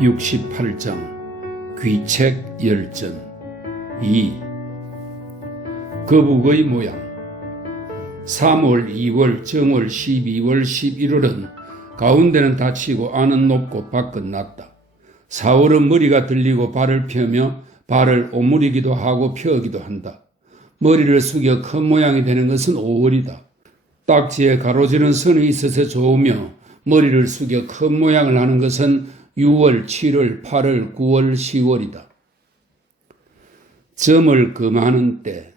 68장 귀책열전 2. 거북의 모양 3월, 2월, 정월, 12월, 11월은 가운데는 닫히고 안은 높고 밖은 낮다. 4월은 머리가 들리고 발을 펴며 발을 오므리기도 하고 펴기도 한다. 머리를 숙여 큰 모양이 되는 것은 5월이다. 딱지에 가로지른 선이 있어서 좋으며 머리를 숙여 큰 모양을 하는 것은 6월, 7월, 8월, 9월, 10월이다. 점을 금하는 때,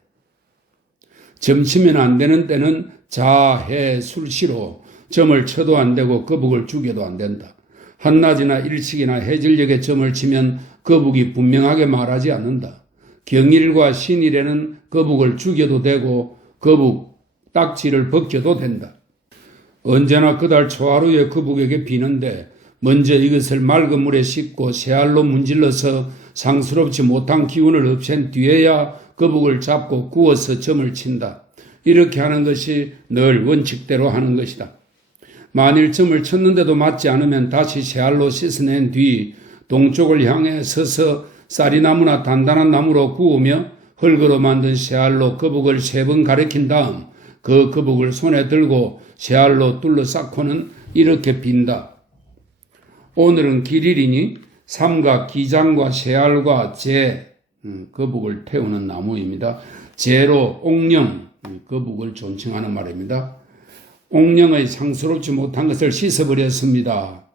점치면 안 되는 때는 자, 해, 술시로 점을 쳐도 안 되고 거북을 죽여도 안 된다. 한낮이나 일식이나 해질녘에 점을 치면 거북이 분명하게 말하지 않는다. 경일과 신일에는 거북을 죽여도 되고 거북 딱지를 벗겨도 된다. 언제나 그달 초하루에 거북에게 비는데 먼저 이것을 맑은 물에 씻고 새알로 문질러서 상스럽지 못한 기운을 없앤 뒤에야 거북을 잡고 구워서 점을 친다. 이렇게 하는 것이 늘 원칙대로 하는 것이다. 만일 점을 쳤는데도 맞지 않으면 다시 새알로 씻어낸 뒤 동쪽을 향해 서서 쌀이나무나 단단한 나무로 구우며 흙으로 만든 새알로 거북을 3번 가리킨 다음 그 거북을 손에 들고 새알로 둘러싸고는 이렇게 빈다. 오늘은 길일이니 삼가 기장과 새알과 재, 거북을 태우는 나무입니다. 재로 옥령, 거북을 존칭하는 말입니다. 옥령의 상스럽지 못한 것을 씻어버렸습니다.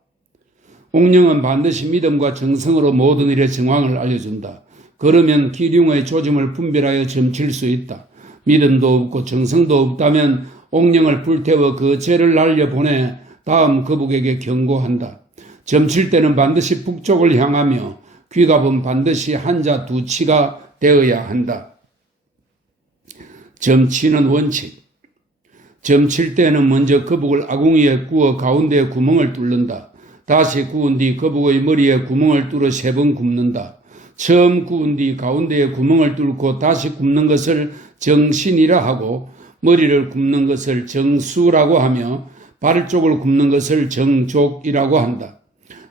옥령은 반드시 믿음과 정성으로 모든 일의 정황을 알려준다. 그러면 기륭의 조짐을 분별하여 점칠 수 있다. 믿음도 없고 정성도 없다면 옥령을 불태워 그 죄를 날려보내 다음 거북에게 경고한다. 점칠 때는 반드시 북쪽을 향하며 귀갑은 반드시 한자 두치가 되어야 한다. 점치는 원칙. 점칠 때는 먼저 거북을 아궁이에 구워 가운데에 구멍을 뚫는다. 다시 구운 뒤 거북의 머리에 구멍을 뚫어 3번 굽는다. 처음 구운 뒤 가운데에 구멍을 뚫고 다시 굽는 것을 정신이라 하고 머리를 굽는 것을 정수라고 하며 발 쪽을 굽는 것을 정족이라고 한다.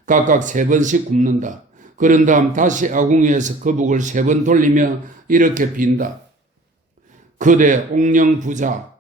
각각 3번씩 굽는다. 그런 다음 다시 아궁이에서 거북을 3번 돌리며 이렇게 빈다. 거대 옥령부자,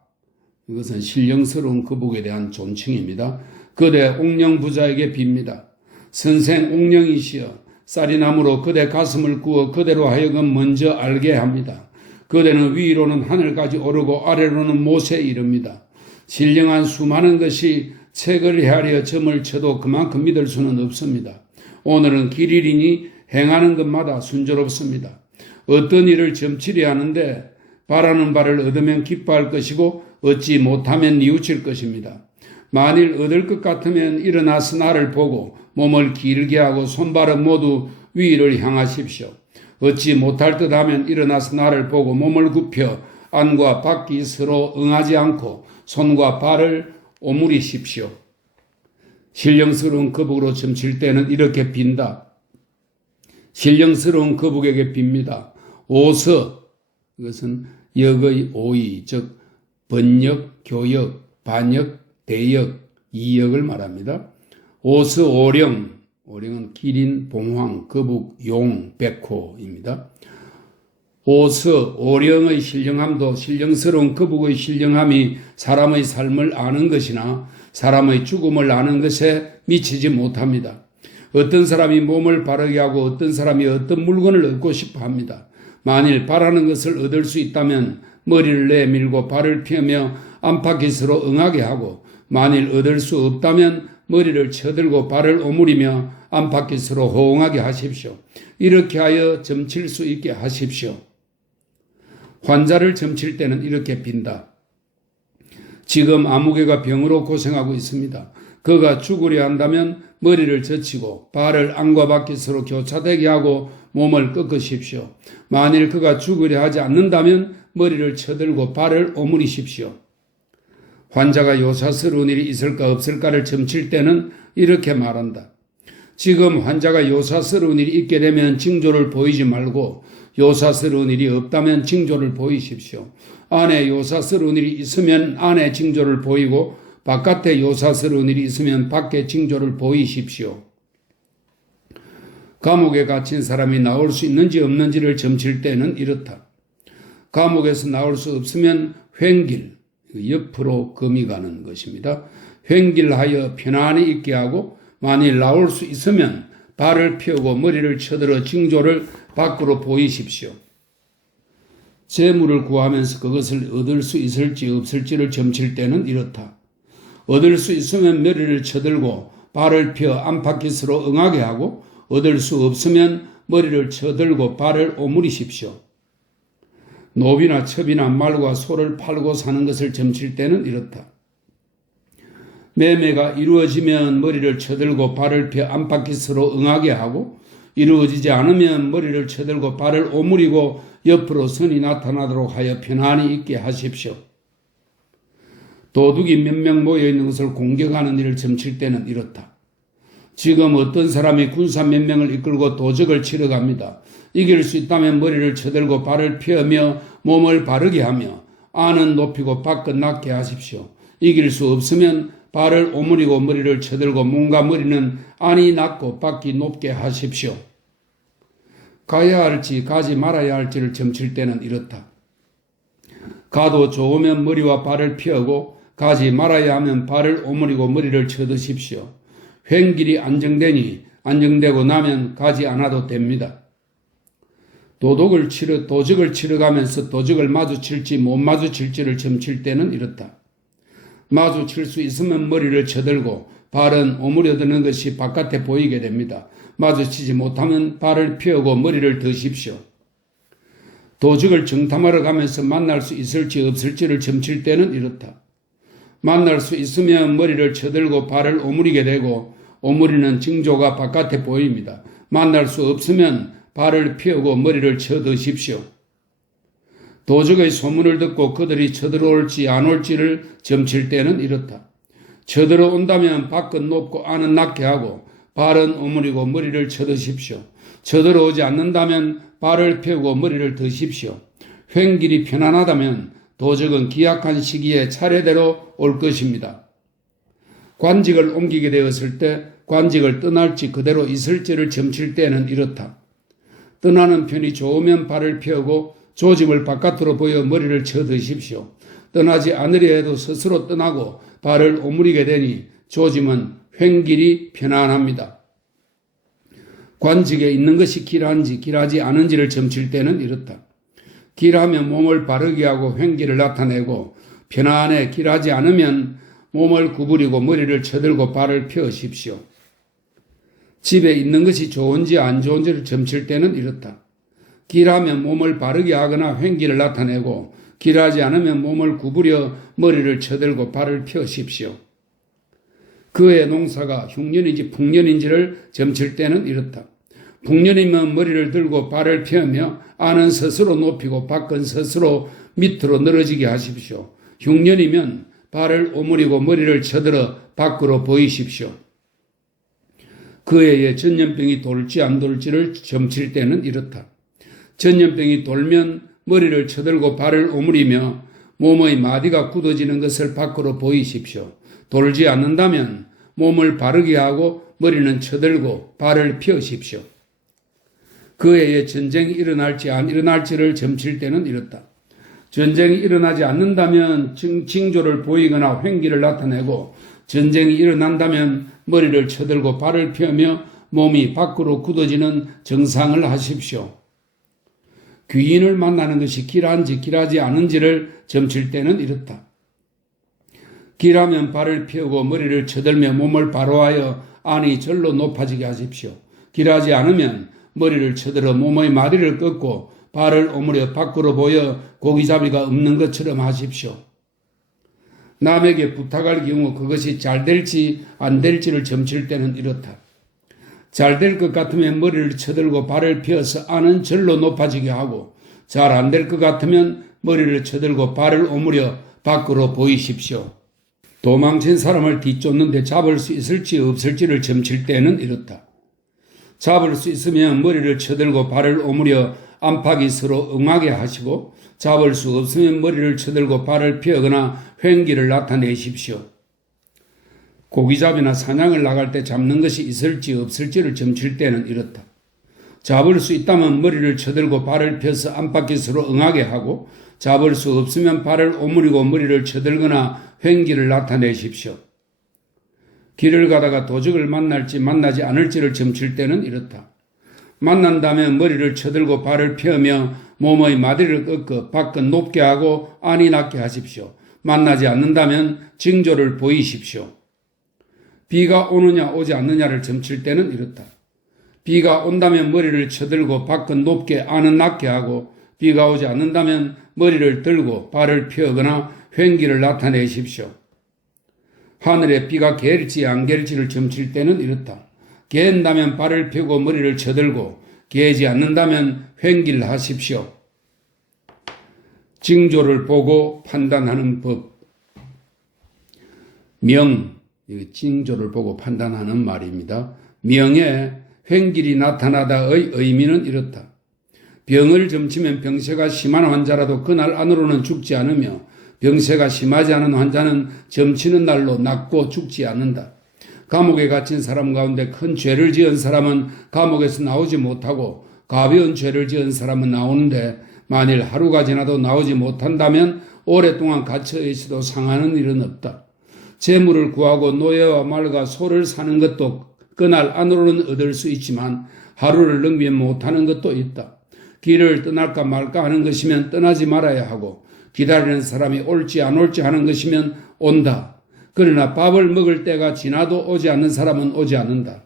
이것은 신령스러운 거북에 대한 존칭입니다. 거대 옥령부자에게 빕니다. 선생 옥령이시여 쌀이나무로 그대 가슴을 구워 그대로 하여금 먼저 알게 합니다. 그대는 위로는 하늘까지 오르고 아래로는 못에 이릅니다. 신령한 수많은 것이 책을 헤아려 점을 쳐도 그만큼 믿을 수는 없습니다. 오늘은 길일이니 행하는 것마다 순조롭습니다. 어떤 일을 점치려 하는데 바라는 바를 얻으면 기뻐할 것이고 얻지 못하면 뉘우칠 것입니다. 만일 얻을 것 같으면 일어나서 나를 보고 몸을 길게 하고 손발은 모두 위를 향하십시오. 얻지 못할 듯 하면 일어나서 나를 보고 몸을 굽혀 안과 밖이 서로 응하지 않고 손과 발을 오므리십시오. 신령스러운 거북으로 점칠 때는 이렇게 빈다. 신령스러운 거북에게 빕니다. 오서, 이것은 역의 오의, 즉 번역, 교역, 반역, 대역, 이역을 말합니다. 오서 오령, 오령은 기린, 봉황, 거북, 용, 백호입니다. 오서 오령의 신령함도 신령스러운 거북의 신령함이 사람의 삶을 아는 것이나 사람의 죽음을 아는 것에 미치지 못합니다. 어떤 사람이 몸을 바르게 하고 어떤 사람이 어떤 물건을 얻고 싶어 합니다. 만일 바라는 것을 얻을 수 있다면 머리를 내밀고 발을 펴며 안팎이서로 응하게 하고 만일 얻을 수 없다면 머리를 쳐들고 발을 오므리며 안팎이서로 호응하게 하십시오. 이렇게 하여 점칠 수 있게 하십시오. 환자를 점칠 때는 이렇게 빈다. 지금 아무개가 병으로 고생하고 있습니다. 그가 죽으려 한다면 머리를 젖히고 발을 안과 밖에서로 교차되게 하고 몸을 꺾으십시오. 만일 그가 죽으려 하지 않는다면 머리를 쳐들고 발을 오므리십시오. 환자가 요사스러운 일이 있을까 없을까를 점칠 때는 이렇게 말한다. 지금 환자가 요사스러운 일이 있게 되면 징조를 보이지 말고 요사스러운 일이 없다면 징조를 보이십시오. 안에 요사스러운 일이 있으면 안에 징조를 보이고 바깥에 요사스러운 일이 있으면 밖에 징조를 보이십시오. 감옥에 갇힌 사람이 나올 수 있는지 없는지를 점칠 때는 이렇다. 감옥에서 나올 수 없으면 횡길, 옆으로 금이 가는 것입니다. 횡길하여 편안히 있게 하고 만일 나올 수 있으면 발을 펴고 머리를 쳐들어 징조를 밖으로 보이십시오. 재물을 구하면서 그것을 얻을 수 있을지 없을지를 점칠 때는 이렇다. 얻을 수 있으면 머리를 쳐들고 발을 펴 안팎깃으로 응하게 하고 얻을 수 없으면 머리를 쳐들고 발을 오므리십시오. 노비나 첩이나 말과 소를 팔고 사는 것을 점칠 때는 이렇다. 매매가 이루어지면 머리를 쳐들고 발을 펴 안팎깃으로 응하게 하고 이루어지지 않으면 머리를 쳐들고 발을 오므리고 옆으로 선이 나타나도록 하여 편안히 있게 하십시오. 도둑이 몇 명 모여 있는 것을 공격하는 일을 점칠 때는 이렇다. 지금 어떤 사람이 군사 몇 명을 이끌고 도적을 치러 갑니다. 이길 수 있다면 머리를 쳐들고 발을 펴며 몸을 바르게 하며 안은 높이고 밖은 낮게 하십시오. 이길 수 없으면 발을 오므리고 머리를 쳐들고 몸과 머리는 안이 낮고 밖이 높게 하십시오. 가야 할지 가지 말아야 할지를 점칠 때는 이렇다. 가도 좋으면 머리와 발을 펴고 가지 말아야 하면 발을 오므리고 머리를 쳐드십시오. 횡길이 안정되고 나면 가지 않아도 됩니다. 도적을 치러 가면서 도적을 마주칠지 못 마주칠지를 점칠 때는 이렇다. 마주칠 수 있으면 머리를 쳐들고 발은 오므려드는 것이 바깥에 보이게 됩니다. 마주치지 못하면 발을 펴고 머리를 드십시오. 도적을 정탐하러 가면서 만날 수 있을지 없을지를 점칠 때는 이렇다. 만날 수 있으면 머리를 쳐들고 발을 오므리게 되고 오므리는 징조가 바깥에 보입니다. 만날 수 없으면 발을 펴고 머리를 쳐드십시오. 도적의 소문을 듣고 그들이 쳐들어올지 안 올지를 점칠 때는 이렇다. 쳐들어온다면 밖은 높고 안은 낮게 하고 발은 오므리고 머리를 쳐드십시오. 쳐들어오지 않는다면 발을 펴고 머리를 드십시오. 횡길이 편안하다면 도적은 기약한 시기에 차례대로 올 것입니다. 관직을 옮기게 되었을 때 관직을 떠날지 그대로 있을지를 점칠 때는 이렇다. 떠나는 편이 좋으면 발을 펴고 조짐을 바깥으로 보여 머리를 쳐드십시오. 떠나지 않으려 해도 스스로 떠나고 발을 오므리게 되니 조짐은 횡길이 편안합니다. 관직에 있는 것이 길한지 길하지 않은지를 점칠 때는 이렇다. 길하면 몸을 바르게 하고 횡길을 나타내고 편안해 길하지 않으면 몸을 구부리고 머리를 쳐들고 발을 펴십시오. 집에 있는 것이 좋은지 안 좋은지를 점칠 때는 이렇다. 길하면 몸을 바르게 하거나 횡길을 나타내고 길하지 않으면 몸을 구부려 머리를 쳐들고 발을 펴십시오. 그의 농사가 흉년인지 풍년인지를 점칠 때는 이렇다. 풍년이면 머리를 들고 발을 펴며 안은 스스로 높이고 밖은 스스로 밑으로 늘어지게 하십시오. 흉년이면 발을 오므리고 머리를 쳐들어 밖으로 보이십시오. 그 해에 전염병이 돌지 안 돌지를 점칠 때는 이렇다. 전염병이 돌면 머리를 쳐들고 발을 오므리며 몸의 마디가 굳어지는 것을 밖으로 보이십시오. 돌지 않는다면 몸을 바르게 하고 머리는 쳐들고 발을 펴십시오. 그 해에 전쟁이 일어날지 안 일어날지를 점칠 때는 이렇다. 전쟁이 일어나지 않는다면 징조를 보이거나 횡기를 나타내고 전쟁이 일어난다면 머리를 쳐들고 발을 펴며 몸이 밖으로 굳어지는 정상을 하십시오. 귀인을 만나는 것이 길한지 길하지 않은지를 점칠 때는 이렇다. 길하면 발을 펴고 머리를 쳐들며 몸을 바로하여 안이 절로 높아지게 하십시오. 길하지 않으면 머리를 쳐들어 몸의 마디를 꺾고 발을 오므려 밖으로 보여 고기잡이가 없는 것처럼 하십시오. 남에게 부탁할 경우 그것이 잘 될지 안 될지를 점칠 때는 이렇다. 잘 될 것 같으면 머리를 쳐들고 발을 펴서 안은 절로 높아지게 하고 잘 안 될 것 같으면 머리를 쳐들고 발을 오므려 밖으로 보이십시오. 도망친 사람을 뒤쫓는데 잡을 수 있을지 없을지를 점칠 때는 이렇다. 잡을 수 있으면 머리를 쳐들고 발을 오므려 안팎이 서로 응하게 하시고 잡을 수 없으면 머리를 쳐들고 발을 펴거나 횡기를 나타내십시오. 고기잡이나 사냥을 나갈 때 잡는 것이 있을지 없을지를 점칠 때는 이렇다. 잡을 수 있다면 머리를 쳐들고 발을 펴서 안팎에서로 응하게 하고 잡을 수 없으면 발을 오므리고 머리를 쳐들거나 횡기를 나타내십시오. 길을 가다가 도적을 만날지 만나지 않을지를 점칠 때는 이렇다. 만난다면 머리를 쳐들고 발을 펴며 몸의 마디를 꺾어 밖은 높게 하고 안이 낮게 하십시오. 만나지 않는다면 징조를 보이십시오. 비가 오느냐 오지 않느냐를 점칠 때는 이렇다. 비가 온다면 머리를 쳐들고 밖은 높게 안은 낮게 하고 비가 오지 않는다면 머리를 들고 발을 펴거나 횡기를 나타내십시오. 하늘에 비가 개일지 안 개일지를 점칠 때는 이렇다. 개인다면 발을 펴고 머리를 쳐들고 개지 않는다면 횡기를 하십시오. 징조를 보고 판단하는 법. 징조를 보고 판단하는 말입니다. 명에 횡길이 나타나다의 의미는 이렇다. 병을 점치면 병세가 심한 환자라도 그날 안으로는 죽지 않으며 병세가 심하지 않은 환자는 점치는 날로 낫고 죽지 않는다. 감옥에 갇힌 사람 가운데 큰 죄를 지은 사람은 감옥에서 나오지 못하고 가벼운 죄를 지은 사람은 나오는데 만일 하루가 지나도 나오지 못한다면 오랫동안 갇혀 있어도 상하는 일은 없다. 재물을 구하고 노예와 말과 소를 사는 것도 그날 안으로는 얻을 수 있지만 하루를 넘기면 못하는 것도 있다. 길을 떠날까 말까 하는 것이면 떠나지 말아야 하고 기다리는 사람이 올지 안 올지 하는 것이면 온다. 그러나 밥을 먹을 때가 지나도 오지 않는 사람은 오지 않는다.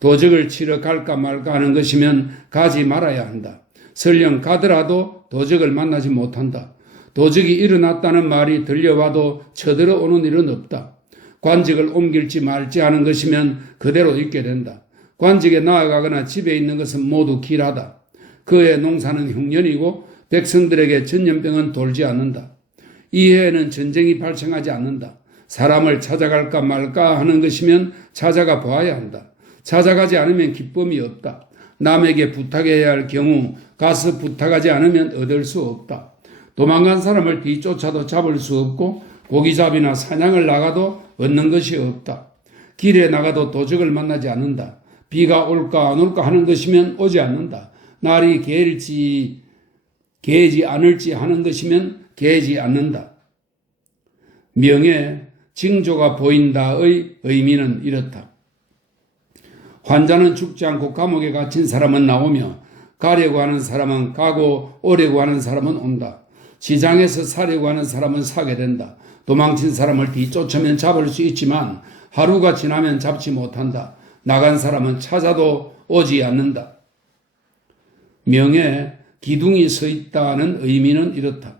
도적을 치러 갈까 말까 하는 것이면 가지 말아야 한다. 설령 가더라도 도적을 만나지 못한다. 도적이 일어났다는 말이 들려와도 쳐들어오는 일은 없다. 관직을 옮길지 말지 하는 것이면 그대로 있게 된다. 관직에 나아가거나 집에 있는 것은 모두 길하다. 그의 농사는 흉년이고 백성들에게 전염병은 돌지 않는다. 이해에는 전쟁이 발생하지 않는다. 사람을 찾아갈까 말까 하는 것이면 찾아가 보아야 한다. 찾아가지 않으면 기쁨이 없다. 남에게 부탁해야 할 경우 가서 부탁하지 않으면 얻을 수 없다. 도망간 사람을 뒤쫓아도 잡을 수 없고 고기잡이나 사냥을 나가도 얻는 것이 없다. 길에 나가도 도적을 만나지 않는다. 비가 올까 안 올까 하는 것이면 오지 않는다. 날이 개일지 개지 않을지 하는 것이면 개지 않는다. 명예, 징조가 보인다의 의미는 이렇다. 환자는 죽지 않고 감옥에 갇힌 사람은 나오며 가려고 하는 사람은 가고 오려고 하는 사람은 온다. 시장에서 사려고 하는 사람은 사게 된다. 도망친 사람을 뒤쫓으면 잡을 수 있지만 하루가 지나면 잡지 못한다. 나간 사람은 찾아도 오지 않는다. 명에 기둥이 서 있다는 의미는 이렇다.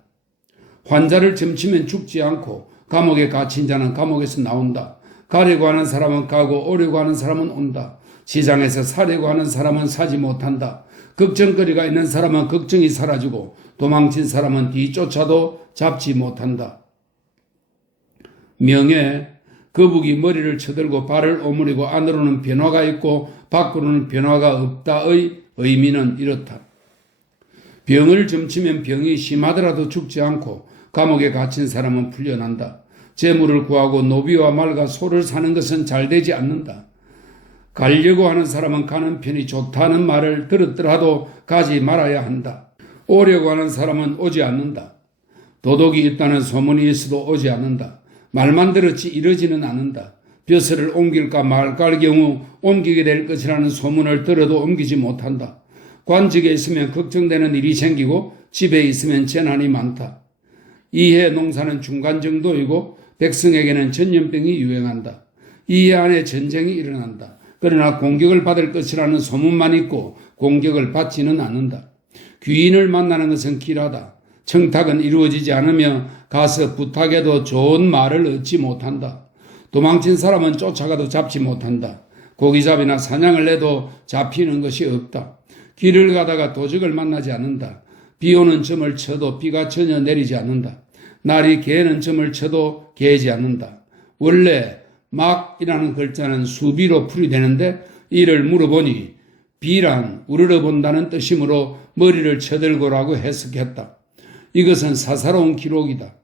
환자를 점치면 죽지 않고 감옥에 갇힌 자는 감옥에서 나온다. 가려고 하는 사람은 가고 오려고 하는 사람은 온다. 시장에서 사려고 하는 사람은 사지 못한다. 걱정거리가 있는 사람은 걱정이 사라지고 도망친 사람은 뒤쫓아도 잡지 못한다. 명예, 거북이 머리를 쳐들고 발을 오므리고 안으로는 변화가 있고 밖으로는 변화가 없다의 의미는 이렇다. 병을 점치면 병이 심하더라도 죽지 않고 감옥에 갇힌 사람은 풀려난다. 재물을 구하고 노비와 말과 소를 사는 것은 잘 되지 않는다. 가려고 하는 사람은 가는 편이 좋다는 말을 들었더라도 가지 말아야 한다. 오려고 하는 사람은 오지 않는다. 도둑이 있다는 소문이 있어도 오지 않는다. 말만 들었지 이러지는 않는다. 벼슬을 옮길까 말까 할 경우 옮기게 될 것이라는 소문을 들어도 옮기지 못한다. 관직에 있으면 걱정되는 일이 생기고 집에 있으면 재난이 많다. 이해 농사는 중간 정도이고 백성에게는 전염병이 유행한다. 이해 안에 전쟁이 일어난다. 그러나 공격을 받을 것이라는 소문만 있고 공격을 받지는 않는다. 귀인을 만나는 것은 길하다. 청탁은 이루어지지 않으며 가서 부탁해도 좋은 말을 얻지 못한다. 도망친 사람은 쫓아가도 잡지 못한다. 고기잡이나 사냥을 해도 잡히는 것이 없다. 길을 가다가 도적을 만나지 않는다. 비 오는 점을 쳐도 비가 전혀 내리지 않는다. 날이 개는 점을 쳐도 개지 않는다. 원래 막이라는 글자는 수비로 풀이되는데 이를 물어보니 비란 우러러본다는 뜻이므로 머리를 쳐들고라고 해석했다. 이것은 사사로운 기록이다.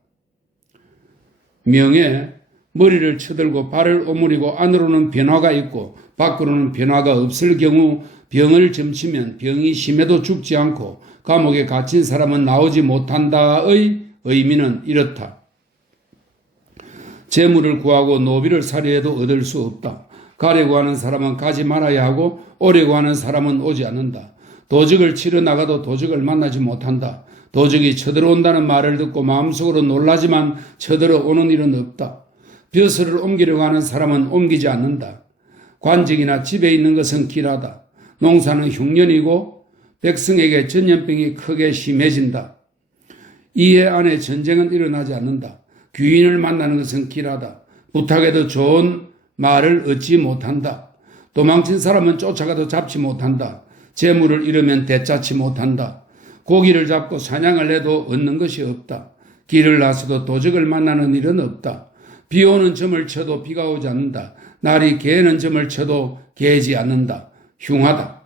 명에 머리를 쳐들고 발을 오므리고 안으로는 변화가 있고 밖으로는 변화가 없을 경우 병을 점치면 병이 심해도 죽지 않고 감옥에 갇힌 사람은 나오지 못한다의 의미는 이렇다. 재물을 구하고 노비를 사려 해도 얻을 수 없다. 가려고 하는 사람은 가지 말아야 하고 오려고 하는 사람은 오지 않는다. 도적을 치러 나가도 도적을 만나지 못한다. 도적이 쳐들어온다는 말을 듣고 마음속으로 놀라지만 쳐들어오는 일은 없다. 벼슬을 옮기려고 하는 사람은 옮기지 않는다. 관직이나 집에 있는 것은 길하다. 농사는 흉년이고 백성에게 전염병이 크게 심해진다. 이해 안에 전쟁은 일어나지 않는다. 귀인을 만나는 것은 길하다. 부탁해도 좋은 말을 얻지 못한다. 도망친 사람은 쫓아가도 잡지 못한다. 재물을 잃으면 되찾지 못한다. 고기를 잡고 사냥을 해도 얻는 것이 없다. 길을 나서도 도적을 만나는 일은 없다. 비 오는 점을 쳐도 비가 오지 않는다. 날이 개는 점을 쳐도 개지 않는다. 흉하다.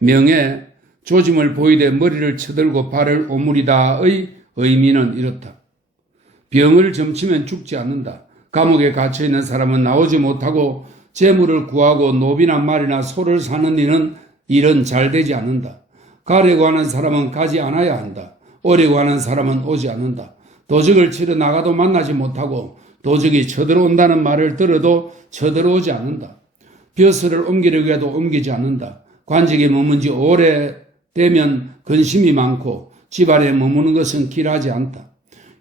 명예, 조짐을 보이되 머리를 쳐들고 발을 오므리다의 의미는 이렇다. 병을 점치면 죽지 않는다. 감옥에 갇혀있는 사람은 나오지 못하고 재물을 구하고 노비나 말이나 소를 사는 일은 잘 되지 않는다. 가려고 하는 사람은 가지 않아야 한다. 오려고 하는 사람은 오지 않는다. 도적을 치러 나가도 만나지 못하고 도적이 쳐들어온다는 말을 들어도 쳐들어오지 않는다. 벼슬을 옮기려고 해도 옮기지 않는다. 관직에 머문 지 오래되면 근심이 많고 집안에 머무는 것은 길하지 않다.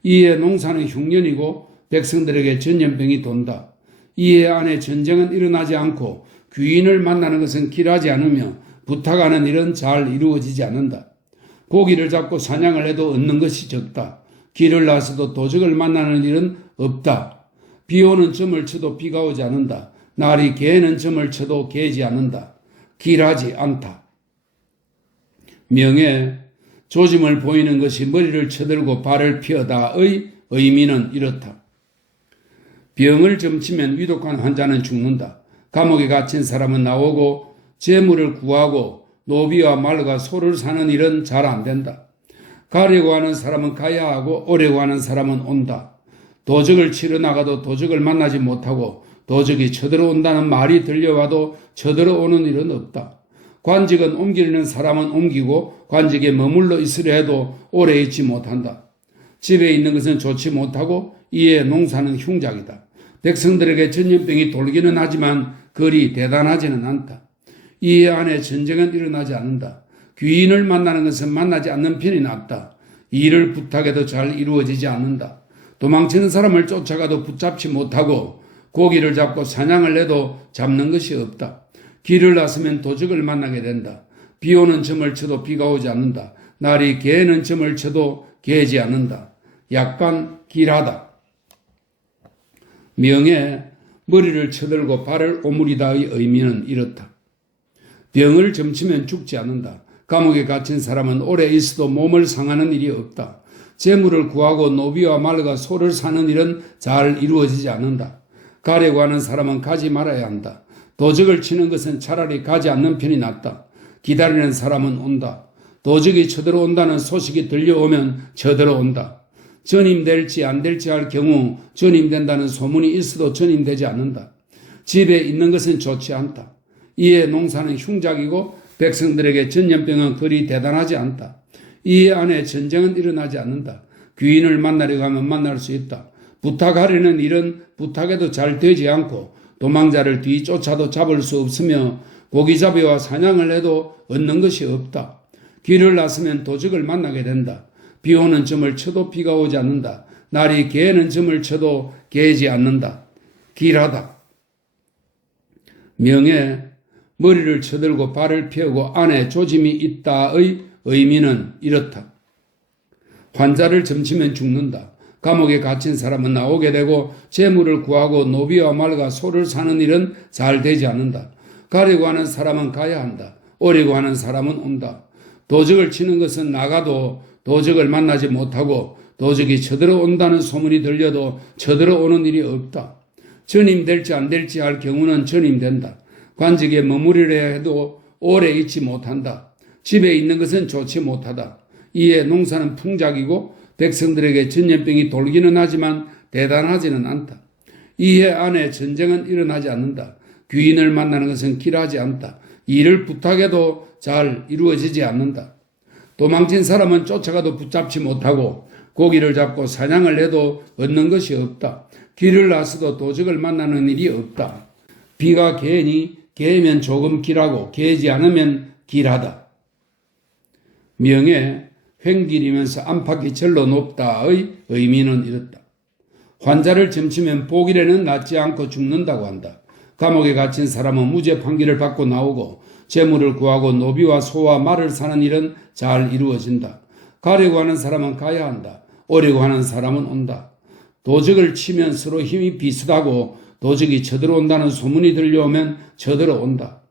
이에 농사는 흉년이고 백성들에게 전염병이 돈다. 이에 안에 전쟁은 일어나지 않고 귀인을 만나는 것은 길하지 않으며 부탁하는 일은 잘 이루어지지 않는다. 고기를 잡고 사냥을 해도 얻는 것이 적다. 길을 나서도 도적을 만나는 일은 없다. 비 오는 점을 쳐도 비가 오지 않는다. 날이 개는 점을 쳐도 개지 않는다. 길하지 않다. 명예, 조짐을 보이는 것이 머리를 쳐들고 발을 피하다의 의미는 이렇다. 병을 점치면 위독한 환자는 죽는다. 감옥에 갇힌 사람은 나오고 재물을 구하고 노비와 말과 소를 사는 일은 잘 안 된다. 가려고 하는 사람은 가야 하고 오려고 하는 사람은 온다. 도적을 치러 나가도 도적을 만나지 못하고 도적이 쳐들어온다는 말이 들려와도 쳐들어오는 일은 없다. 관직은 옮기려는 사람은 옮기고 관직에 머물러 있으려 해도 오래 있지 못한다. 집에 있는 것은 좋지 못하고 이에 농사는 흉작이다. 백성들에게 전염병이 돌기는 하지만 그리 대단하지는 않다. 이에 안에 전쟁은 일어나지 않는다. 귀인을 만나는 것은 만나지 않는 편이 낫다. 일을 부탁해도 잘 이루어지지 않는다. 도망치는 사람을 쫓아가도 붙잡지 못하고 고기를 잡고 사냥을 해도 잡는 것이 없다. 길을 나서면 도적을 만나게 된다. 비 오는 점을 쳐도 비가 오지 않는다. 날이 개는 점을 쳐도 개지 않는다. 약간 길하다. 명예, 머리를 쳐들고 발을 오므리다의 의미는 이렇다. 병을 점치면 죽지 않는다. 감옥에 갇힌 사람은 오래 있어도 몸을 상하는 일이 없다. 재물을 구하고 노비와 말과 소를 사는 일은 잘 이루어지지 않는다. 가려고 하는 사람은 가지 말아야 한다. 도적을 치는 것은 차라리 가지 않는 편이 낫다. 기다리는 사람은 온다. 도적이 쳐들어온다는 소식이 들려오면 쳐들어온다. 전임될지 안 될지 할 경우 전임된다는 소문이 있어도 전임되지 않는다. 집에 있는 것은 좋지 않다. 이에 농사는 흉작이고 백성들에게 전염병은 그리 대단하지 않다. 이에 안에 전쟁은 일어나지 않는다. 귀인을 만나려고 하면 만날 수 있다. 부탁하려는 일은 부탁해도 잘 되지 않고 도망자를 뒤쫓아도 잡을 수 없으며 고기잡이와 사냥을 해도 얻는 것이 없다. 길을 나서면 도적을 만나게 된다. 비 오는 점을 쳐도 비가 오지 않는다. 날이 개는 점을 쳐도 개지 않는다. 길하다. 명예, 머리를 쳐들고 발을 펴고 안에 조짐이 있다의 의미는 이렇다. 환자를 점치면 죽는다. 감옥에 갇힌 사람은 나오게 되고 재물을 구하고 노비와 말과 소를 사는 일은 잘 되지 않는다. 가려고 하는 사람은 가야 한다. 오려고 하는 사람은 온다. 도적을 치는 것은 나가도 도적을 만나지 못하고 도적이 쳐들어온다는 소문이 들려도 쳐들어오는 일이 없다. 전임될지 안 될지 할 경우는 전임된다. 관직에 머무르려 해도 오래 있지 못한다. 집에 있는 것은 좋지 못하다. 이에 농사는 풍작이고 백성들에게 전염병이 돌기는 하지만 대단하지는 않다. 이해 안에 전쟁은 일어나지 않는다. 귀인을 만나는 것은 길하지 않다. 일을 부탁해도 잘 이루어지지 않는다. 도망친 사람은 쫓아가도 붙잡지 못하고 고기를 잡고 사냥을 해도 얻는 것이 없다. 길을 나서도 도적을 만나는 일이 없다. 비가 개니 개면 조금 길하고 개지 않으면 길하다. 명예 횡길이면서 안팎이 절로 높다의 의미는 이렇다. 환자를 점치면 보기에는 낫지 않고 죽는다고 한다. 감옥에 갇힌 사람은 무죄 판결을 받고 나오고 재물을 구하고 노비와 소와 말을 사는 일은 잘 이루어진다. 가려고 하는 사람은 가야 한다. 오려고 하는 사람은 온다. 도적을 치면 서로 힘이 비슷하고 도적이 쳐들어온다는 소문이 들려오면 쳐들어온다.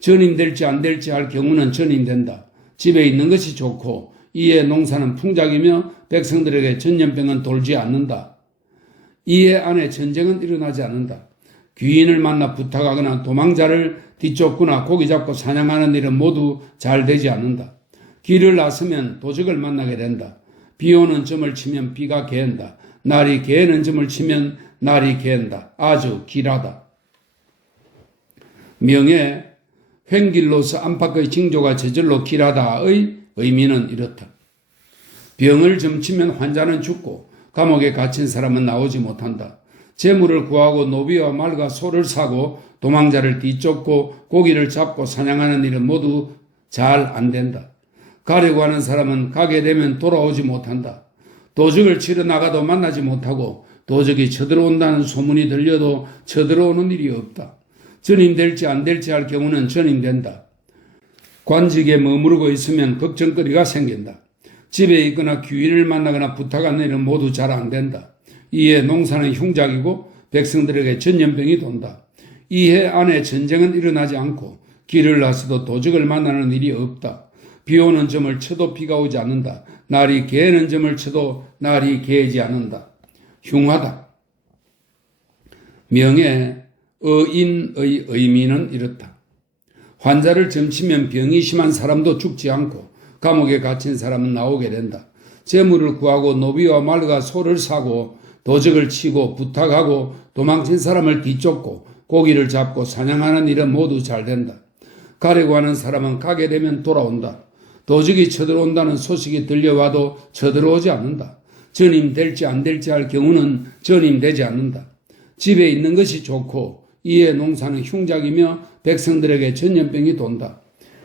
전임될지 안 될지 할 경우는 전임된다. 집에 있는 것이 좋고 이에 농사는 풍작이며 백성들에게 전염병은 돌지 않는다. 이에 안에 전쟁은 일어나지 않는다. 귀인을 만나 부탁하거나 도망자를 뒤쫓거나 고기 잡고 사냥하는 일은 모두 잘 되지 않는다. 길을 나서면 도적을 만나게 된다. 비 오는 점을 치면 비가 개한다. 날이 개는 점을 치면 날이 개한다. 아주 길하다. 명예 횡길로서 안팎의 징조가 저절로 길하다의 의미는 이렇다. 병을 점치면 환자는 죽고 감옥에 갇힌 사람은 나오지 못한다. 재물을 구하고 노비와 말과 소를 사고 도망자를 뒤쫓고 고기를 잡고 사냥하는 일은 모두 잘 안 된다. 가려고 하는 사람은 가게 되면 돌아오지 못한다. 도적을 치러 나가도 만나지 못하고 도적이 쳐들어온다는 소문이 들려도 쳐들어오는 일이 없다. 전임될지 안 될지 할 경우는 전임된다. 관직에 머무르고 있으면 걱정거리가 생긴다. 집에 있거나 귀인을 만나거나 부탁하는 일은 모두 잘 안 된다. 이에 농사는 흉작이고 백성들에게 전염병이 돈다. 이해 안에 전쟁은 일어나지 않고 길을 나서도 도적을 만나는 일이 없다. 비 오는 점을 쳐도 비가 오지 않는다. 날이 개는 점을 쳐도 날이 개지 않는다. 흉하다. 명예 어인의 의미는 이렇다. 환자를 점치면 병이 심한 사람도 죽지 않고 감옥에 갇힌 사람은 나오게 된다. 재물을 구하고 노비와 말과 소를 사고 도적을 치고 부탁하고 도망친 사람을 뒤쫓고 고기를 잡고 사냥하는 일은 모두 잘 된다. 가려고 하는 사람은 가게 되면 돌아온다. 도적이 쳐들어온다는 소식이 들려와도 쳐들어오지 않는다. 전임될지 안 될지 할 경우는 전임되지 않는다. 집에 있는 것이 좋고 이에 농사는 흉작이며 백성들에게 전염병이 돈다.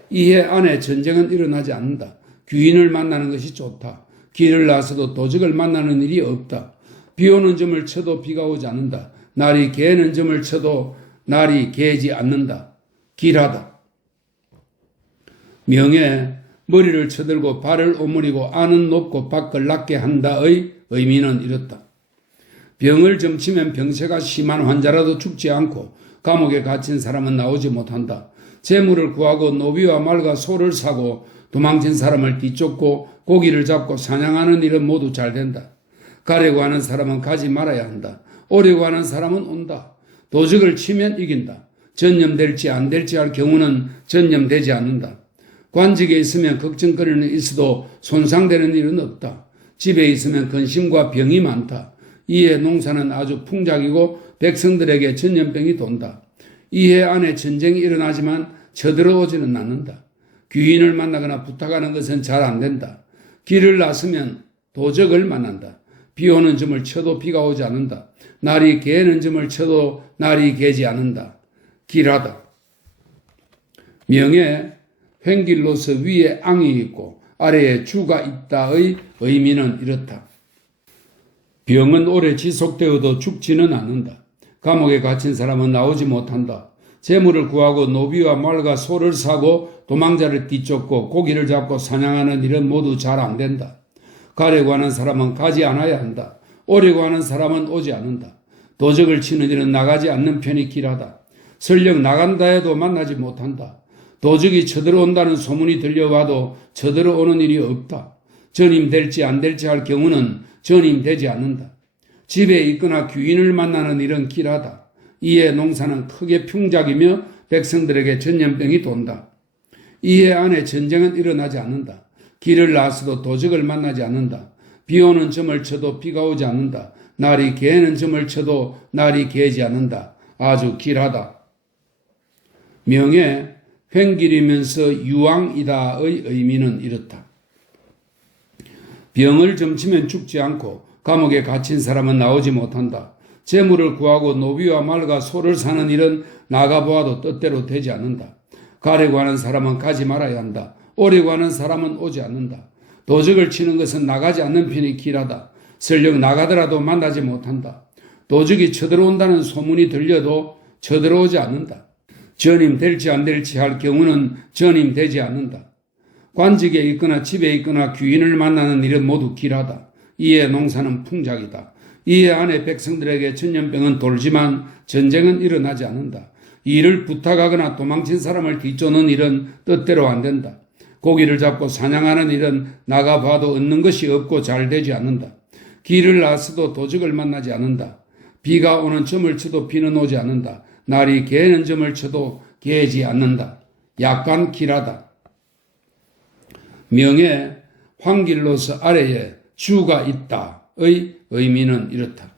이해 안에 전쟁은 일어나지 않는다. 귀인을 만나는 것이 좋다. 길을 나서도 도적을 만나는 일이 없다. 비 오는 점을 쳐도 비가 오지 않는다. 날이 개는 점을 쳐도 날이 개지 않는다. 길하다. 명예 머리를 쳐들고 발을 오므리고 안은 높고 밖을 낮게 한다의 의미는 이렇다. 병을 점치면 병세가 심한 환자라도 죽지 않고 감옥에 갇힌 사람은 나오지 못한다. 재물을 구하고 노비와 말과 소를 사고 도망친 사람을 뒤쫓고 고기를 잡고 사냥하는 일은 모두 잘 된다. 가려고 하는 사람은 가지 말아야 한다. 오려고 하는 사람은 온다. 도적을 치면 이긴다. 전염될지 안 될지 할 경우는 전염되지 않는다. 관직에 있으면 걱정거리는 있어도 손상되는 일은 없다. 집에 있으면 근심과 병이 많다. 이에 농사는 아주 풍작이고 백성들에게 전염병이 돈다. 이해 안에 전쟁이 일어나지만 쳐들어오지는 않는다. 귀인을 만나거나 부탁하는 것은 잘 안 된다. 길을 나서면 도적을 만난다. 비 오는 점을 쳐도 비가 오지 않는다. 날이 개는 점을 쳐도 날이 개지 않는다. 길하다. 명예 횡길로서 위에 앙이 있고 아래에 주가 있다의 의미는 이렇다. 병은 오래 지속되어도 죽지는 않는다. 감옥에 갇힌 사람은 나오지 못한다. 재물을 구하고 노비와 말과 소를 사고 도망자를 뒤쫓고 고기를 잡고 사냥하는 일은 모두 잘 안 된다. 가려고 하는 사람은 가지 않아야 한다. 오려고 하는 사람은 오지 않는다. 도적을 치는 일은 나가지 않는 편이 길하다. 설령 나간다 해도 만나지 못한다. 도적이 쳐들어온다는 소문이 들려와도 쳐들어오는 일이 없다. 전임될지 안 될지 할 경우는 전임되지 않는다. 집에 있거나 귀인을 만나는 일은 길하다. 이에 농사는 크게 풍작이며 백성들에게 전염병이 돈다. 이해 안에 전쟁은 일어나지 않는다. 길을 나서도 도적을 만나지 않는다. 비 오는 점을 쳐도 비가 오지 않는다. 날이 개는 점을 쳐도 날이 개지 않는다. 아주 길하다. 명예 횡기리면서 유황이다의 의미는 이렇다. 병을 점치면 죽지 않고 감옥에 갇힌 사람은 나오지 못한다. 재물을 구하고 노비와 말과 소를 사는 일은 나가보아도 뜻대로 되지 않는다. 가려고 하는 사람은 가지 말아야 한다. 오려고 하는 사람은 오지 않는다. 도적을 치는 것은 나가지 않는 편이 길하다. 설령 나가더라도 만나지 못한다. 도적이 쳐들어온다는 소문이 들려도 쳐들어오지 않는다. 전임 될지 안 될지 할 경우는 전임 되지 않는다. 관직에 있거나 집에 있거나 귀인을 만나는 일은 모두 길하다. 이에 농사는 풍작이다. 이에 안에 백성들에게 전염병은 돌지만 전쟁은 일어나지 않는다. 이를 부탁하거나 도망친 사람을 뒤쫓는 일은 뜻대로 안 된다. 고기를 잡고 사냥하는 일은 나가봐도 얻는 것이 없고 잘 되지 않는다. 길을 나서도 도적을 만나지 않는다. 비가 오는 점을 쳐도 비는 오지 않는다. 날이 개는 점을 쳐도 개지 않는다. 약간 길하다. 명예 황길로서 아래에 주가 있다의 의미는 이렇다.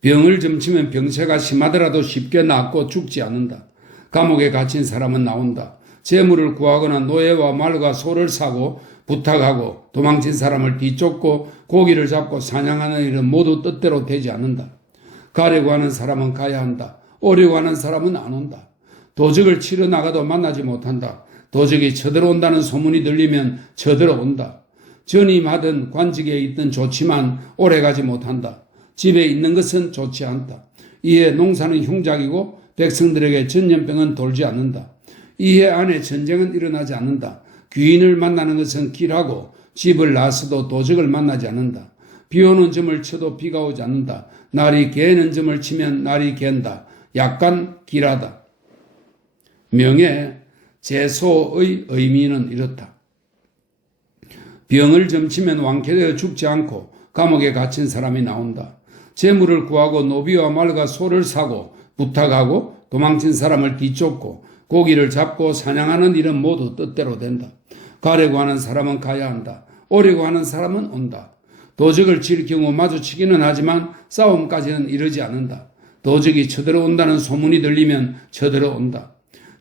병을 점치면 병세가 심하더라도 쉽게 낫고 죽지 않는다. 감옥에 갇힌 사람은 나온다. 재물을 구하거나 노예와 말과 소를 사고 부탁하고 도망친 사람을 뒤쫓고 고기를 잡고 사냥하는 일은 모두 뜻대로 되지 않는다. 가려고 하는 사람은 가야 한다. 오려고 하는 사람은 안 온다. 도적을 치러 나가도 만나지 못한다. 도적이 쳐들어온다는 소문이 들리면 쳐들어온다. 전임하든 관직에 있든 좋지만 오래가지 못한다. 집에 있는 것은 좋지 않다. 이에 농사는 흉작이고 백성들에게 전염병은 돌지 않는다. 이해 안에 전쟁은 일어나지 않는다. 귀인을 만나는 것은 길하고 집을 나서도 도적을 만나지 않는다. 비 오는 점을 쳐도 비가 오지 않는다. 날이 개는 점을 치면 날이 갠다. 약간 길하다. 명예 제소의 의미는 이렇다. 병을 점치면 완쾌되어 죽지 않고 감옥에 갇힌 사람이 나온다. 재물을 구하고 노비와 말과 소를 사고 부탁하고 도망친 사람을 뒤쫓고 고기를 잡고 사냥하는 일은 모두 뜻대로 된다. 가려고 하는 사람은 가야 한다. 오려고 하는 사람은 온다. 도적을 칠 경우 마주치기는 하지만 싸움까지는 이르지 않는다. 도적이 쳐들어온다는 소문이 들리면 쳐들어온다.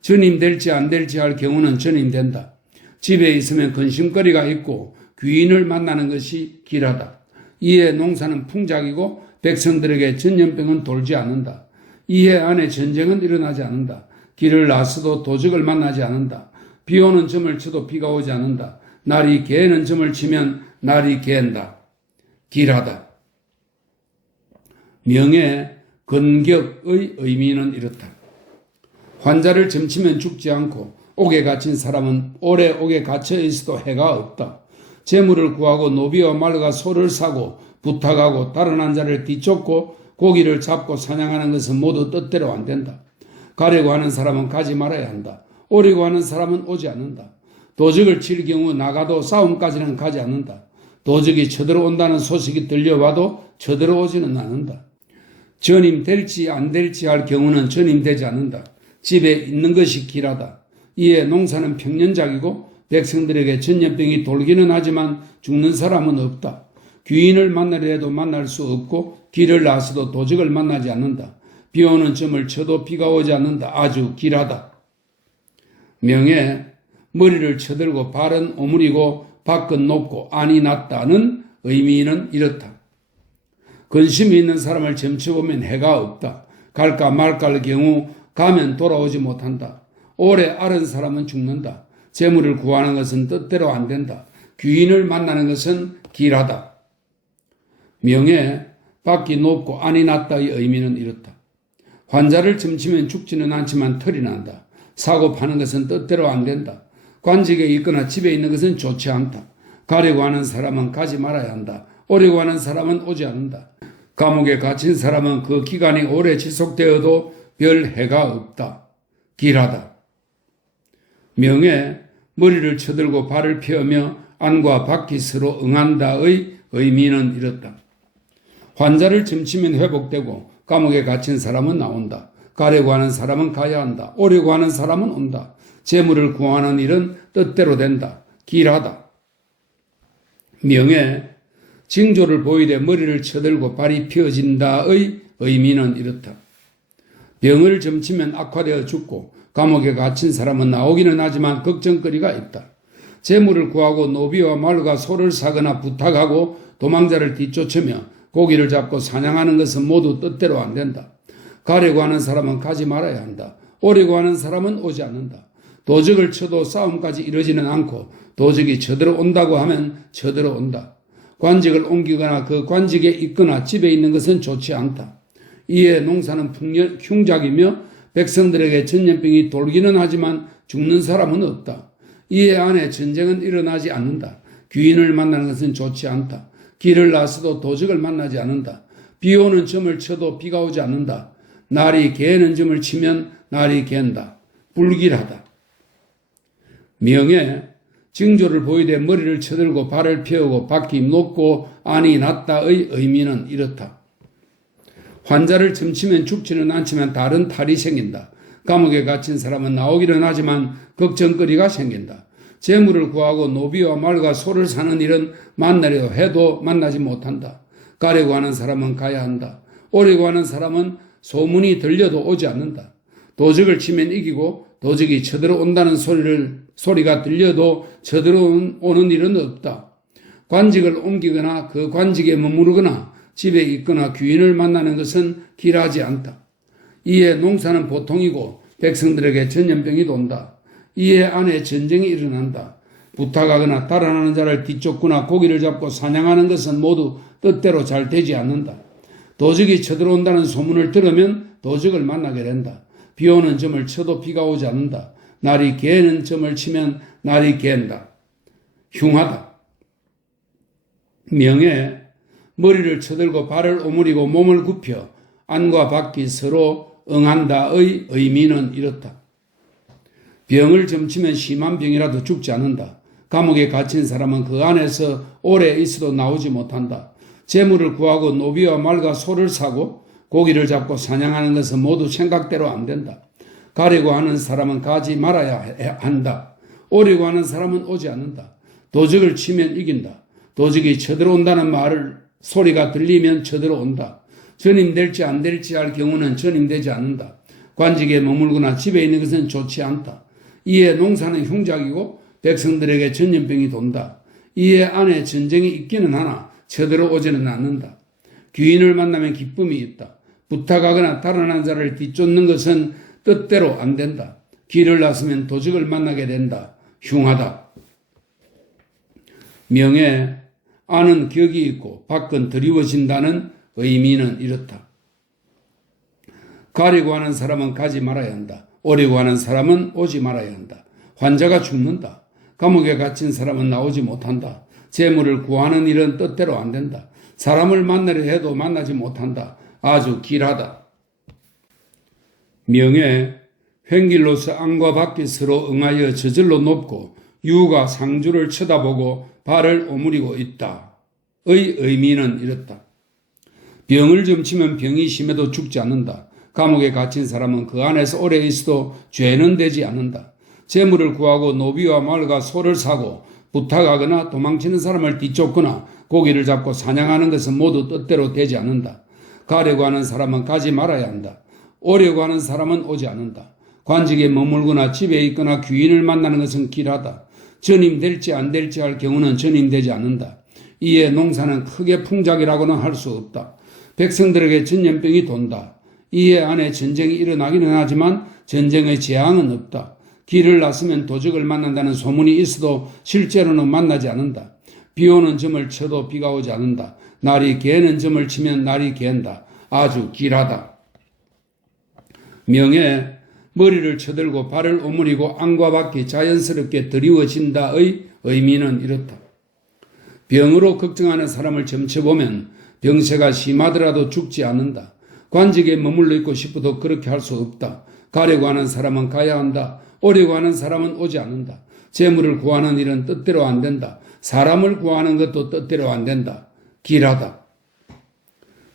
전임 될지 안 될지 할 경우는 전임된다. 집에 있으면 근심거리가 있고 귀인을 만나는 것이 길하다. 이에 농사는 풍작이고 백성들에게 전염병은 돌지 않는다. 이해 안에 전쟁은 일어나지 않는다. 길을 나서도 도적을 만나지 않는다. 비 오는 점을 쳐도 비가 오지 않는다. 날이 개는 점을 치면 날이 갠다. 길하다. 명예 근격의 의미는 이렇다. 환자를 점치면 죽지 않고 옥에 갇힌 사람은 오래 옥에 갇혀 있어도 해가 없다. 재물을 구하고 노비와 말과 소를 사고 부탁하고 다른 환자를 뒤쫓고 고기를 잡고 사냥하는 것은 모두 뜻대로 안 된다. 가려고 하는 사람은 가지 말아야 한다. 오려고 하는 사람은 오지 않는다. 도적을 칠 경우 나가도 싸움까지는 가지 않는다. 도적이 쳐들어온다는 소식이 들려와도 쳐들어오지는 않는다. 전임 될지 안 될지 할 경우는 전임되지 않는다. 집에 있는 것이 길하다. 이에 농사는 평년작이고 백성들에게 전염병이 돌기는 하지만 죽는 사람은 없다. 귀인을 만나려 해도 만날 수 없고 길을 나서도 도적을 만나지 않는다. 비 오는 점을 쳐도 비가 오지 않는다. 아주 길하다. 명예 머리를 쳐들고 발은 오므리고 밖은 높고 안이 낮다는 의미는 이렇다. 근심이 있는 사람을 점쳐보면 해가 없다. 갈까 말까 할 경우 가면 돌아오지 못한다. 오래 앓은 사람은 죽는다. 재물을 구하는 것은 뜻대로 안 된다. 귀인을 만나는 것은 길하다. 명예 밖이 높고 안이 낮다의 의미는 이렇다. 환자를 점치면 죽지는 않지만 털이 난다. 사고 파는 것은 뜻대로 안 된다. 관직에 있거나 집에 있는 것은 좋지 않다. 가려고 하는 사람은 가지 말아야 한다. 오려고 하는 사람은 오지 않는다. 감옥에 갇힌 사람은 그 기간이 오래 지속되어도 별 해가 없다. 길하다. 명예 머리를 쳐들고 발을 펴며 안과 밖이 서로 응한다의 의미는 이렇다. 환자를 점치면 회복되고 감옥에 갇힌 사람은 나온다. 가려고 하는 사람은 가야 한다. 오려고 하는 사람은 온다. 재물을 구하는 일은 뜻대로 된다. 길하다. 명예 징조를 보이되 머리를 쳐들고 발이 펴진다의 의미는 이렇다. 병을 점치면 악화되어 죽고 감옥에 갇힌 사람은 나오기는 하지만 걱정거리가 있다. 재물을 구하고 노비와 말과 소를 사거나 부탁하고 도망자를 뒤쫓으며 고기를 잡고 사냥하는 것은 모두 뜻대로 안 된다. 가려고 하는 사람은 가지 말아야 한다. 오려고 하는 사람은 오지 않는다. 도적을 쳐도 싸움까지 이르지는 않고 도적이 쳐들어온다고 하면 쳐들어온다. 관직을 옮기거나 그 관직에 있거나 집에 있는 것은 좋지 않다. 이에 농사는 흉작이며 백성들에게 전염병이 돌기는 하지만 죽는 사람은 없다. 이에 안에 전쟁은 일어나지 않는다. 귀인을 만나는 것은 좋지 않다. 길을 나서도 도적을 만나지 않는다. 비 오는 점을 쳐도 비가 오지 않는다. 날이 개는 점을 치면 날이 갠다. 불길하다. 명예, 징조를 보이되 머리를 쳐들고 발을 펴고 밖이 높고 안이 낮다의 의미는 이렇다. 환자를 점치면 죽지는 않지만 다른 탈이 생긴다. 감옥에 갇힌 사람은 나오기는 하지만 걱정거리가 생긴다. 재물을 구하고 노비와 말과 소를 사는 일은 만나려 해도 만나지 못한다. 가려고 하는 사람은 가야 한다. 오려고 하는 사람은 소문이 들려도 오지 않는다. 도적을 치면 이기고 도적이 쳐들어온다는 소리가 들려도 쳐들어오는 일은 없다. 관직을 옮기거나 그 관직에 머무르거나 집에 있거나 귀인을 만나는 것은 길하지 않다. 이에 농사는 보통이고 백성들에게 전염병이 돈다. 이에 안에 전쟁이 일어난다. 부탁하거나 달아나는 자를 뒤쫓거나 고기를 잡고 사냥하는 것은 모두 뜻대로 잘 되지 않는다. 도적이 쳐들어온다는 소문을 들으면 도적을 만나게 된다. 비 오는 점을 쳐도 비가 오지 않는다. 날이 개는 점을 치면 날이 갠다. 흉하다. 명예, 머리를 쳐들고 발을 오므리고 몸을 굽혀 안과 밖이 서로 응한다의 의미는 이렇다. 병을 점치면 심한 병이라도 죽지 않는다. 감옥에 갇힌 사람은 그 안에서 오래 있어도 나오지 못한다. 재물을 구하고 노비와 말과 소를 사고 고기를 잡고 사냥하는 것은 모두 생각대로 안 된다. 가려고 하는 사람은 가지 말아야 한다. 오려고 하는 사람은 오지 않는다. 도적을 치면 이긴다. 도적이 쳐들어온다는 소리가 들리면 쳐들어온다. 전임될지 안 될지 할 경우는 전임되지 않는다. 관직에 머물거나 집에 있는 것은 좋지 않다. 이에 농사는 흉작이고 백성들에게 전염병이 돈다. 이에 안에 전쟁이 있기는 하나 쳐들어오지는 않는다. 귀인을 만나면 기쁨이 있다. 부탁하거나 달아난 자를 뒤쫓는 것은 뜻대로 안 된다. 길을 나서면 도적을 만나게 된다. 흉하다. 명예, 안은 격이 있고 밖은 드리워진다는 의미는 이렇다. 가려고 하는 사람은 가지 말아야 한다. 오려고 하는 사람은 오지 말아야 한다. 환자가 죽는다. 감옥에 갇힌 사람은 나오지 못한다. 재물을 구하는 일은 뜻대로 안 된다. 사람을 만나려 해도 만나지 못한다. 아주 길하다. 명예, 횡길로서 안과 밖이 서로 응하여 저절로 높고 유가 상주를 쳐다보고 발을 오므리고 있다. 의 의미는 이렇다. 병을 점치면 병이 심해도 죽지 않는다. 감옥에 갇힌 사람은 그 안에서 오래 있어도 죄는 되지 않는다. 재물을 구하고 노비와 말과 소를 사고 부탁하거나 도망치는 사람을 뒤쫓거나 고기를 잡고 사냥하는 것은 모두 뜻대로 되지 않는다. 가려고 하는 사람은 가지 말아야 한다. 오려고 하는 사람은 오지 않는다. 관직에 머물거나 집에 있거나 귀인을 만나는 것은 길하다. 전임될지 안 될지 할 경우는 전임되지 않는다. 이에 농사는 크게 풍작이라고는 할 수 없다. 백성들에게 전염병이 돈다. 이에 안에 전쟁이 일어나기는 하지만 전쟁의 재앙은 없다. 길을 나서면 도적을 만난다는 소문이 있어도 실제로는 만나지 않는다. 비 오는 점을 쳐도 비가 오지 않는다. 날이 개는 점을 치면 날이 갠다. 아주 길하다. 명예, 머리를 쳐들고 발을 오므리고 안과 밖이 자연스럽게 드리워진다의 의미는 이렇다. 병으로 걱정하는 사람을 점쳐보면 병세가 심하더라도 죽지 않는다. 관직에 머물러 있고 싶어도 그렇게 할 수 없다. 가려고 하는 사람은 가야 한다. 오려고 하는 사람은 오지 않는다. 재물을 구하는 일은 뜻대로 안 된다. 사람을 구하는 것도 뜻대로 안 된다. 길하다.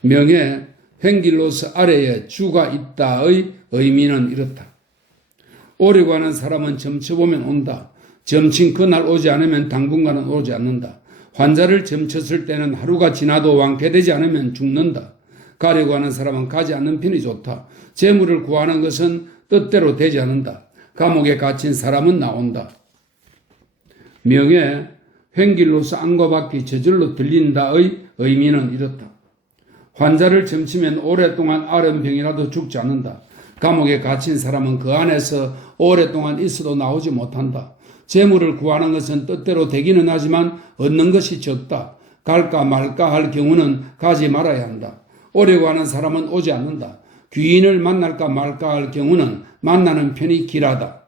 명예, 횡길로서 아래에 주가 있다의 의미는 이렇다. 오려고 하는 사람은 점쳐보면 온다. 점친 그날 오지 않으면 당분간은 오지 않는다. 환자를 점쳤을 때는 하루가 지나도 완쾌되지 않으면 죽는다. 가려고 하는 사람은 가지 않는 편이 좋다. 재물을 구하는 것은 뜻대로 되지 않는다. 감옥에 갇힌 사람은 나온다. 명예, 횡길로서 안과 밖이 저절로 들린다의 의미는 이렇다. 환자를 점치면 오랫동안 앓은 병이라도 죽지 않는다. 감옥에 갇힌 사람은 그 안에서 오랫동안 있어도 나오지 못한다. 재물을 구하는 것은 뜻대로 되기는 하지만 얻는 것이 적다. 갈까 말까 할 경우는 가지 말아야 한다. 오려고 하는 사람은 오지 않는다. 귀인을 만날까 말까 할 경우는 만나는 편이 길하다.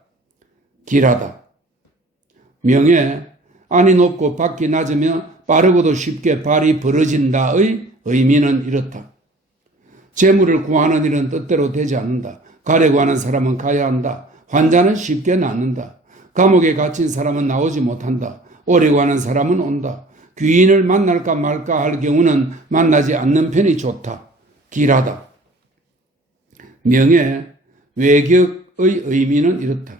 명예, 안이 높고 밖이 낮으며 빠르고도 쉽게 발이 벌어진다의 의미는 이렇다. 재물을 구하는 일은 뜻대로 되지 않는다. 가려고 하는 사람은 가야 한다. 환자는 쉽게 낫는다. 감옥에 갇힌 사람은 나오지 못한다. 오려고 하는 사람은 온다. 귀인을 만날까 말까 할 경우는 만나지 않는 편이 좋다. 길하다. 명예, 외격의 의미는 이렇다.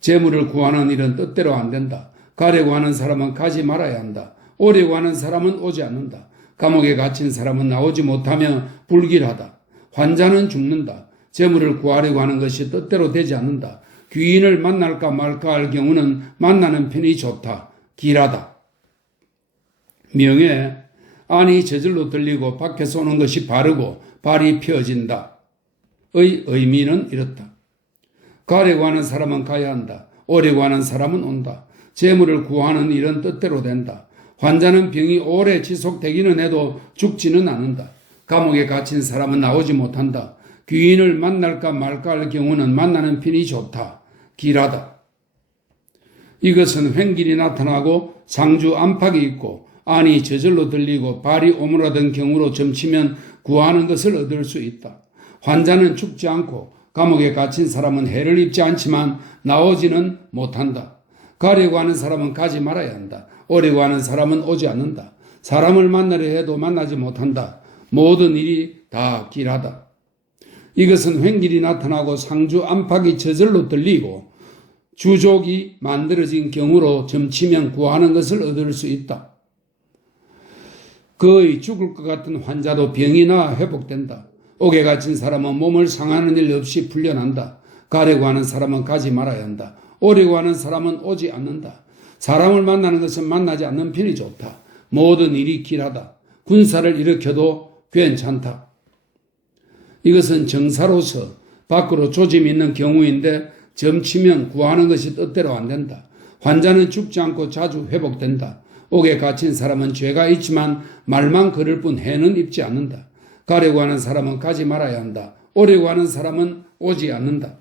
재물을 구하는 일은 뜻대로 안 된다. 가려고 하는 사람은 가지 말아야 한다. 오려고 하는 사람은 오지 않는다. 감옥에 갇힌 사람은 나오지 못하며 불길하다. 환자는 죽는다. 재물을 구하려고 하는 것이 뜻대로 되지 않는다. 귀인을 만날까 말까 할 경우는 만나는 편이 좋다. 길하다. 명예, 안이 저절로 들리고 밖에서 오는 것이 바르고 발이 펴진다. 의 의미는 이렇다. 가려고 하는 사람은 가야 한다. 오려고 하는 사람은 온다. 재물을 구하는 일은 뜻대로 된다. 환자는 병이 오래 지속되기는 해도 죽지는 않는다. 감옥에 갇힌 사람은 나오지 못한다. 귀인을 만날까 말까 할 경우는 만나는 편이 좋다. 길하다. 이것은 횡길이 나타나고 상주 안팎이 있고 안이 저절로 들리고 발이 오므라든 경우로 점치면 구하는 것을 얻을 수 있다. 환자는 죽지 않고 감옥에 갇힌 사람은 해를 입지 않지만 나오지는 못한다. 가려고 하는 사람은 가지 말아야 한다. 오려고 하는 사람은 오지 않는다. 사람을 만나려 해도 만나지 못한다. 모든 일이 다 길하다. 이것은 횡길이 나타나고 상주 안팎이 저절로 들리고 주족이 만들어진 경우로 점치면 구하는 것을 얻을 수 있다. 거의 죽을 것 같은 환자도 병이 나 회복된다. 옥에 갇힌 사람은 몸을 상하는 일 없이 풀려난다. 가려고 하는 사람은 가지 말아야 한다. 오려고 하는 사람은 오지 않는다. 사람을 만나는 것은 만나지 않는 편이 좋다. 모든 일이 길하다. 군사를 일으켜도 괜찮다. 이것은 정사로서 밖으로 조짐이 있는 경우인데 점치면 구하는 것이 뜻대로 안 된다. 환자는 죽지 않고 자주 회복된다. 옥에 갇힌 사람은 죄가 있지만 말만 걸을 뿐 해는 입지 않는다. 가려고 하는 사람은 가지 말아야 한다. 오려고 하는 사람은 오지 않는다.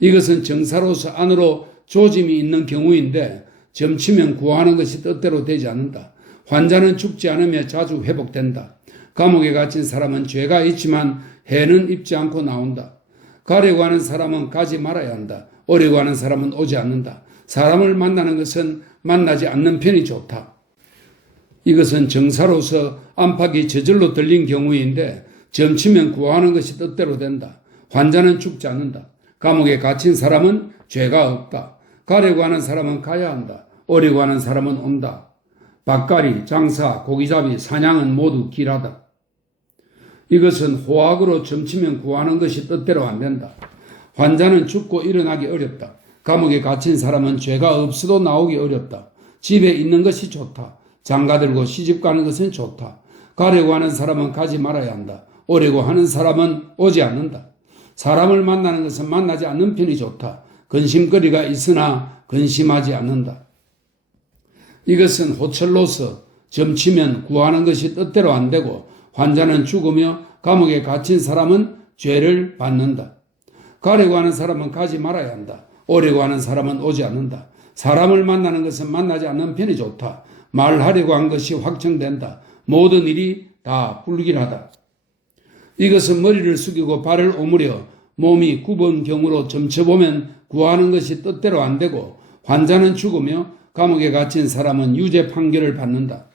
이것은 정사로서 안으로 조짐이 있는 경우인데 점치면 구하는 것이 뜻대로 되지 않는다. 환자는 죽지 않으며 자주 회복된다. 감옥에 갇힌 사람은 죄가 있지만 해는 입지 않고 나온다. 가려고 하는 사람은 가지 말아야 한다. 오려고 하는 사람은 오지 않는다. 사람을 만나는 것은 만나지 않는 편이 좋다. 이것은 정사로서 안팎이 저절로 들린 경우인데 점치면 구하는 것이 뜻대로 된다. 환자는 죽지 않는다. 감옥에 갇힌 사람은 죄가 없다. 가려고 하는 사람은 가야 한다. 오려고 하는 사람은 온다. 밭갈이, 장사, 고기잡이, 사냥은 모두 길하다. 이것은 호학으로 점치면 구하는 것이 뜻대로 안 된다. 환자는 죽고 일어나기 어렵다. 감옥에 갇힌 사람은 죄가 없어도 나오기 어렵다. 집에 있는 것이 좋다. 장가들고 시집가는 것은 좋다. 가려고 하는 사람은 가지 말아야 한다. 오려고 하는 사람은 오지 않는다. 사람을 만나는 것은 만나지 않는 편이 좋다. 근심거리가 있으나 근심하지 않는다. 이것은 호철로서 점치면 구하는 것이 뜻대로 안 되고 환자는 죽으며 감옥에 갇힌 사람은 죄를 받는다. 가려고 하는 사람은 가지 말아야 한다. 오려고 하는 사람은 오지 않는다. 사람을 만나는 것은 만나지 않는 편이 좋다. 말하려고 한 것이 확정된다. 모든 일이 다 불길하다. 이것은 머리를 숙이고 발을 오므려 몸이 굽은 경우로 점쳐보면 구하는 것이 뜻대로 안 되고 환자는 죽으며 감옥에 갇힌 사람은 유죄 판결을 받는다.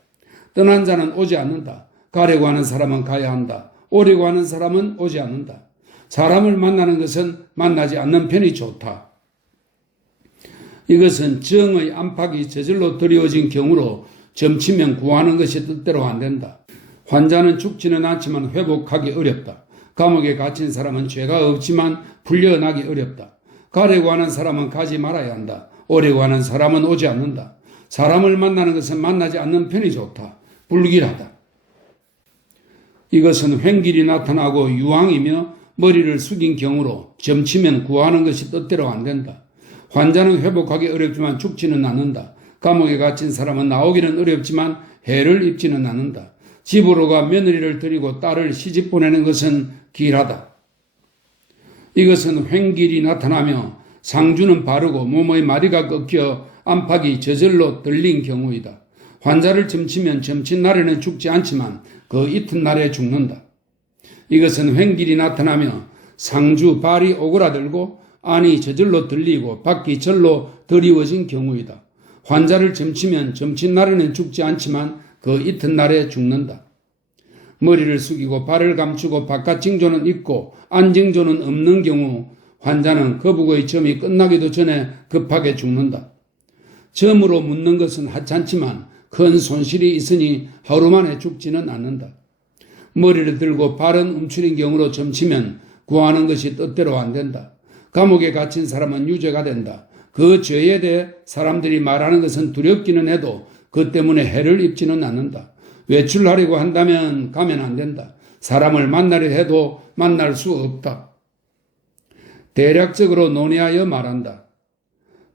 떠난 자는 오지 않는다. 가려고 하는 사람은 가야 한다. 오려고 하는 사람은 오지 않는다. 사람을 만나는 것은 만나지 않는 편이 좋다. 이것은 정의 안팎이 저절로 드리워진 경우로 점치면 구하는 것이 뜻대로 안 된다. 환자는 죽지는 않지만 회복하기 어렵다. 감옥에 갇힌 사람은 죄가 없지만 풀려나기 어렵다. 가려고 하는 사람은 가지 말아야 한다. 오려고 하는 사람은 오지 않는다. 사람을 만나는 것은 만나지 않는 편이 좋다. 불길하다. 이것은 횡길이 나타나고 유황이며 머리를 숙인 경우로 점치면 구하는 것이 뜻대로 안 된다. 환자는 회복하기 어렵지만 죽지는 않는다. 감옥에 갇힌 사람은 나오기는 어렵지만 해를 입지는 않는다. 집으로 가 며느리를 데리고 딸을 시집 보내는 것은 길하다. 이것은 횡길이 나타나며 상주는 바르고 몸의 마디가 꺾여 안팎이 저절로 들린 경우이다. 환자를 점치면 점친 날에는 죽지 않지만 그 이튿날에 죽는다. 이것은 횡길이 나타나며 상주 발이 오그라들고 안이 저절로 들리고 밖이 절로 드리워진 경우이다. 환자를 점치면 점친 날에는 죽지 않지만 그 이튿날에 죽는다. 머리를 숙이고 발을 감추고 바깥 징조는 있고 안 징조는 없는 경우 환자는 거북의 점이 끝나기도 전에 급하게 죽는다. 점으로 묻는 것은 하찮지만 큰 손실이 있으니 하루 만에 죽지는 않는다. 머리를 들고 발은 움츠린 경우로 점치면 구하는 것이 뜻대로 안 된다. 감옥에 갇힌 사람은 유죄가 된다. 그 죄에 대해 사람들이 말하는 것은 두렵기는 해도 그 때문에 해를 입지는 않는다. 외출하려고 한다면 가면 안 된다. 사람을 만나려 해도 만날 수 없다. 대략적으로 논의하여 말한다.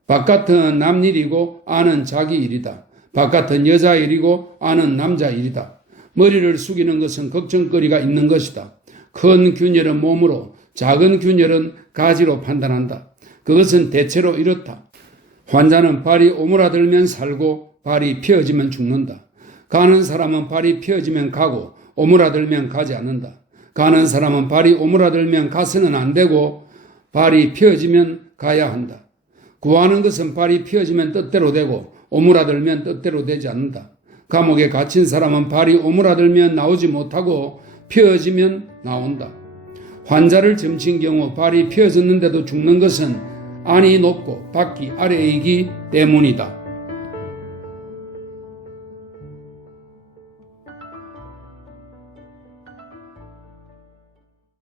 바깥은 남 일이고 안은 자기 일이다. 바깥은 여자 일이고 안은 남자 일이다. 머리를 숙이는 것은 걱정거리가 있는 것이다. 큰 균열은 몸으로, 작은 균열은 가지로 판단한다. 그것은 대체로 이렇다. 환자는 발이 오므라들면 살고 발이 펴지면 죽는다. 가는 사람은 발이 펴지면 가고 오므라들면 가지 않는다. 가는 사람은 발이 오므라들면 가서는 안 되고 발이 펴지면 가야 한다. 구하는 것은 발이 펴지면 뜻대로 되고 오므라들면 뜻대로 되지 않는다. 감옥에 갇힌 사람은 발이 오므라들면 나오지 못하고 펴지면 나온다. 환자를 점친 경우 발이 펴졌는데도 죽는 것은 안이 높고 밖이 아래이기 때문이다.